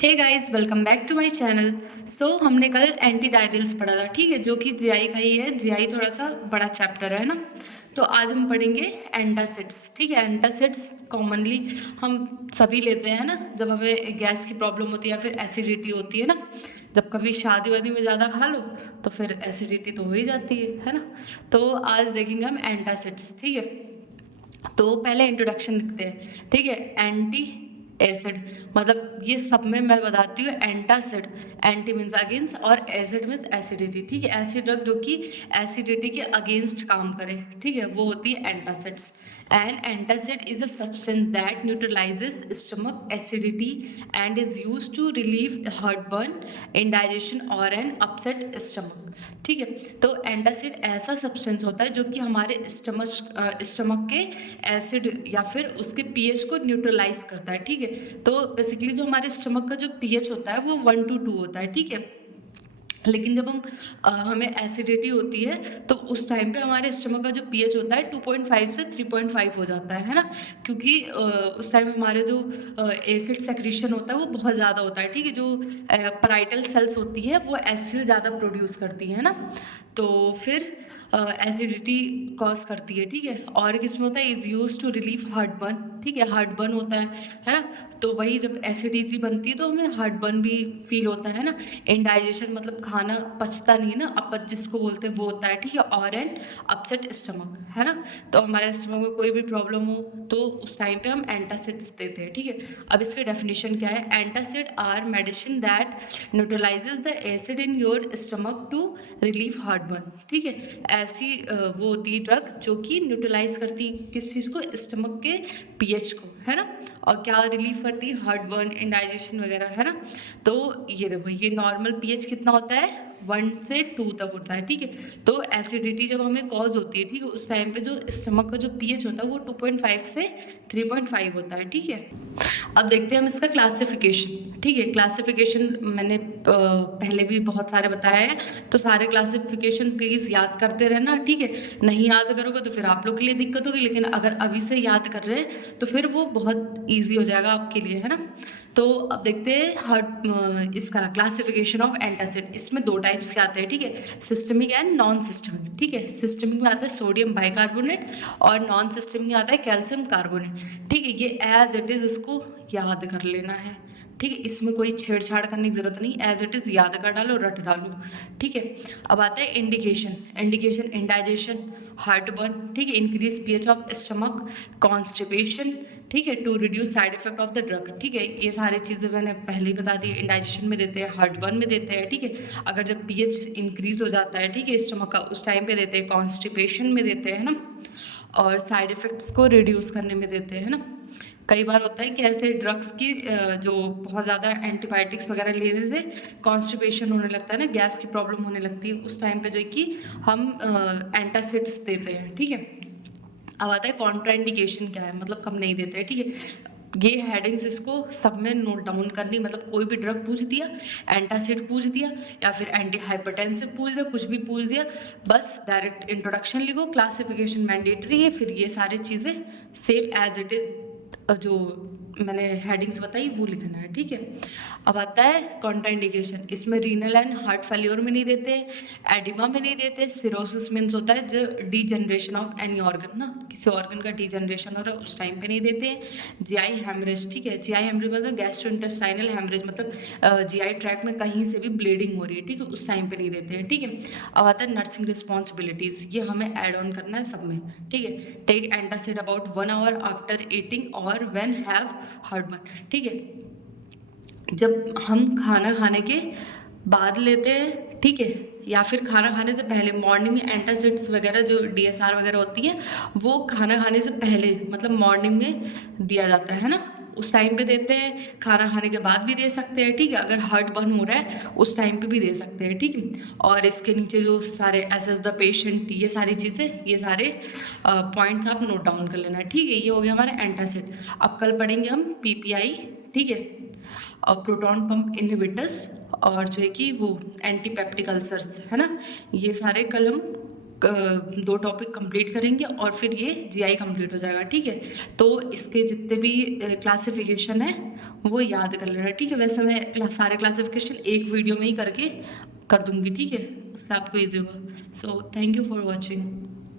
Hey guys, welcome back to my channel. हमने कल anti डायरियल्स पढ़ा था, ठीक है, जो कि जीआई का ही है। जीआई थोड़ा सा बड़ा चैप्टर है ना। तो आज हम पढ़ेंगे एंटासिड्स, ठीक है। एंटासिड्स कॉमनली हम सभी लेते हैं ना, जब हमें गैस की प्रॉब्लम होती है या फिर एसिडिटी होती है ना। जब कभी शादी वादी में ज़्यादा खा लो तो फिर एसिडिटी तो हो ही जाती है ना। तो आज देखेंगे हम एंटासिड्स, ठीक है। तो पहले इंट्रोडक्शन लिखते हैं, ठीक है। एंटी एसिड मतलब ये सब में मैं बताती हूँ एंटासिड। एंटी मीन्स अगेंस्ट और एसिड मीन्स एसिडिटी, ठीक है। ऐसी ड्रग जो कि एसिडिटी के अगेंस्ट काम करे, ठीक है, वो होती है antacids. And antacid is a substance that neutralises stomach acidity and is use to relieve heartburn, indigestion और एन अपसेट स्टमक, ठीक है। तो एंटासिड ऐसा सब्सटेंस होता है जो कि हमारे स्टमक के एसिड या फिर उसके पीएच को न्यूट्रलाइज करता है, ठीक है। तो बेसिकली जो हमारे स्टमक का जो पीएच होता है वो 1 to 2 होता है, ठीक है। लेकिन जब हमें एसिडिटी होती है तो उस टाइम पे हमारे स्टमक का जो पीएच होता है 2.5 से 3.5 हो जाता है ना। क्योंकि उस टाइम हमारे जो एसिड सेक्रीशन होता है वो बहुत ज़्यादा होता है, ठीक है। जो पैराइटल सेल्स होती है वो एसिड ज़्यादा प्रोड्यूस करती है ना। तो फिर एसिडिटी कॉज करती है, ठीक है। और किसमें होता है, is use to relieve heartburn, ठीक है। हार्टबर्न होता है ना। तो वही जब एसिडिटी बनती है तो हमें हार्टबर्न भी फील होता है ना। इंडाइजेशन मतलब खाना पचता नहीं है ना, अपच जिसको बोलते हैं वो होता है, ठीक है। और एंड अपसेट स्टमक, है ना। तो हमारे स्टमक में कोई भी प्रॉब्लम हो तो उस टाइम पे हम एंटासिड्स देते हैं, ठीक है। अब इसकी डेफिनेशन क्या है, antacid are medicine that neutralises the acid in your stomach to relieve heartburn, ठीक है। ऐसी वो होती है ड्रग जो कि न्यूट्रलाइज करती है किस चीज़ को, स्टमक के पीएच को, है ना। और क्या रिलीव करती है, हार्टबर्न, इंडाइजेशन वगैरह, है ना। तो ये देखो, ये नॉर्मल पीएच कितना होता है, 1 से 2 तक होता है, ठीक है। तो एसिडिटी जब हमें कॉज होती है, ठीक है, उस टाइम पे जो स्टमक का जो पीएच होता है वो 2.5 से 3.5 होता है, ठीक है। अब देखते हैं हम इसका क्लासिफिकेशन, ठीक है। क्लासिफिकेशन मैंने पहले भी बहुत सारे बताया है, तो सारे क्लासिफिकेशन प्लीज़ याद करते रहना, ठीक है। नहीं याद करोगे तो फिर आप लोग के लिए दिक्कत होगी, लेकिन अगर अभी से याद कर रहे हैं तो फिर वो बहुत ईजी हो जाएगा आपके लिए, है ना। तो अब देखते हैं इसका क्लासिफिकेशन ऑफ एंटासिड। इसमें 2 टाइप्स के आते हैं, ठीक है, सिस्टमिक एंड नॉन सिस्टमिक, ठीक है। सिस्टमिक में आता है सोडियम बाइकार्बोनेट और नॉन सिस्टमिक में आता है कैल्शियम कार्बोनेट, ठीक है। ये एज इट इज़ इसको याद कर लेना है, ठीक है। इसमें कोई छेड़छाड़ करने की जरूरत नहीं, एज इट इज़ याद कर डालो, रट डालो, ठीक है। अब आता है इंडिकेशन। इंडिकेशन इंडाइजेशन, हार्टबर्न, ठीक है, increase pH of stomach, constipation, ठीक है, to reduce side effect of the drug, ठीक है। ये सारी चीज़ें मैंने पहले ही बता दी। इंडाइजेशन में देते हैं, हार्टबर्न में देते हैं, ठीक है। अगर जब पीएच इंक्रीज हो जाता है, ठीक है, स्टमक का, उस टाइम पे देते हैं। कॉन्स्टिपेशन में देते हैं ना, और साइड इफ़ेक्ट्स को रिड्यूस करने में देते हैं ना। कई बार होता है कि ऐसे ड्रग्स की जो बहुत ज़्यादा एंटीबायोटिक्स वगैरह लेने से कॉन्स्टिपेशन होने लगता है ना, गैस की प्रॉब्लम होने लगती है, उस टाइम पे जो है कि हम एंटासिड्स देते हैं, ठीक है। अब आता है कॉन्ट्राइंडिकेशन क्या है, मतलब कब नहीं देते हैं, ठीक है। ये हेडिंग्स इसको सब में नोट डाउन करनी, मतलब कोई भी ड्रग पूछ दिया, एंटासिड पूछ दिया या फिर एंटी हाइपरटेंसिव पूछ दिया, कुछ भी पूछ दिया, बस डायरेक्ट इंट्रोडक्शन लिखो, क्लासिफिकेशन मैंडेटरी है, फिर ये सारी चीज़ें सेम एज इट इज़ जो मैंने हेडिंग्स बताई वो लिखना है, ठीक है। अब आता है कॉन्ट्राइंडिकेशन। इसमें रीनल एंड हार्ट फेल्योर में नहीं देते, एडिमा में नहीं देते। सिरोसिस मीन्स होता है जो डीजनरेशन ऑफ एनी ऑर्गन ना, किसी ऑर्गन का डीजनरेशन हो रहा है उस टाइम पे नहीं देते। जीआई हेमरेज, ठीक है। जीआई हेमरेज मतलब गैस्ट्रोइंटेस्टाइनल हेमरेज, मतलब जीआई ट्रैक में कहीं से भी ब्लीडिंग हो रही है, ठीक है, उस टाइम पे नहीं देते हैं, ठीक है। अब आता है नर्सिंग रिस्पॉन्सिबिलिटीज़, ये हमें ऐड ऑन करना है सब में, ठीक है। Take antacid about 1 hour after eating और व्हेन हैव हार्टबर्न, ठीक है। जब हम खाना खाने के बाद लेते हैं, ठीक है, या फिर खाना खाने से पहले, मॉर्निंग में एंटासिड्स वगैरह जो डीएसआर वगैरह होती है वो खाना खाने से पहले मतलब मॉर्निंग में दिया जाता है ना, उस टाइम पे देते हैं। खाना खाने के बाद भी दे सकते हैं, ठीक है। अगर हार्ट बर्न हो रहा है उस टाइम पे भी दे सकते हैं, ठीक है। और इसके नीचे जो सारे एसेस द पेशेंट, ये सारी चीज़ें, ये सारे पॉइंट्स आप नोट डाउन कर लेना, ठीक है। ये हो गया हमारा एंटासिड। अब कल पढ़ेंगे हम पीपीआई, ठीक है, और प्रोटॉन पंप इनहिबिटर्स, और जो है कि वो एंटीपेप्टिक अल्सर्स, है ना। ये सारे कल हम 2 टॉपिक कंप्लीट करेंगे और फिर ये जीआई कंप्लीट हो जाएगा, ठीक है। तो इसके जितने भी क्लासिफिकेशन है वो याद कर लेना, ठीक है। वैसे मैं सारे क्लासिफिकेशन एक वीडियो में ही करके कर दूंगी, ठीक है, उससे आपको ईजी होगा। So thank you for watching.